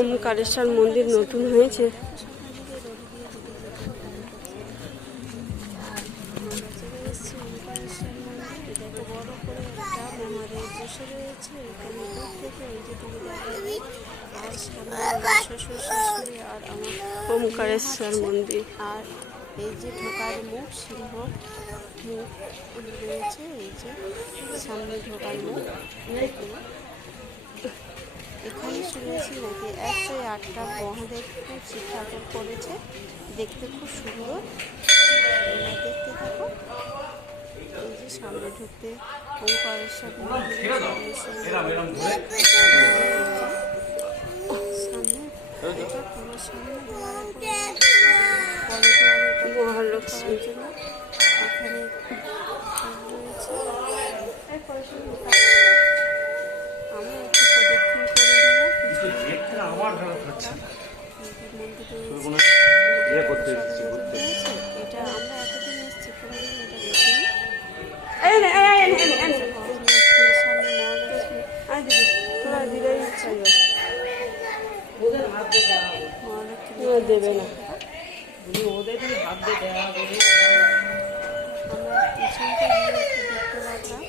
ওমকারেশ্বর মন্দির নতুন হয়েছে। ওমকারেশ্বর মন্দির আর এই যে ঢোকার মুখ সিংহ মুখ রয়েছে, এই যে সামনে ঢোকার মুখ। এখানে শুনেছি নাকি 108টা মহাদেব শিব ঠাকুর করেছে, দেখতে খুব সুন্দর। দেখতে থাকো। এই যে সামনে ঢুকতে ওমকারেশ্বর মহালক্ষ্মী এখানে রয়েছে। আমরা একটু প্রদক্ষিণ করে নিলাম। এটা আমরা এতদিন এসেছি, কোনোদিন এটা দেখিনি। সামনে মহালক্ষ্মী দেবে না। আমরা পিছনটা গিয়ে একটু দেখতে পারলাম।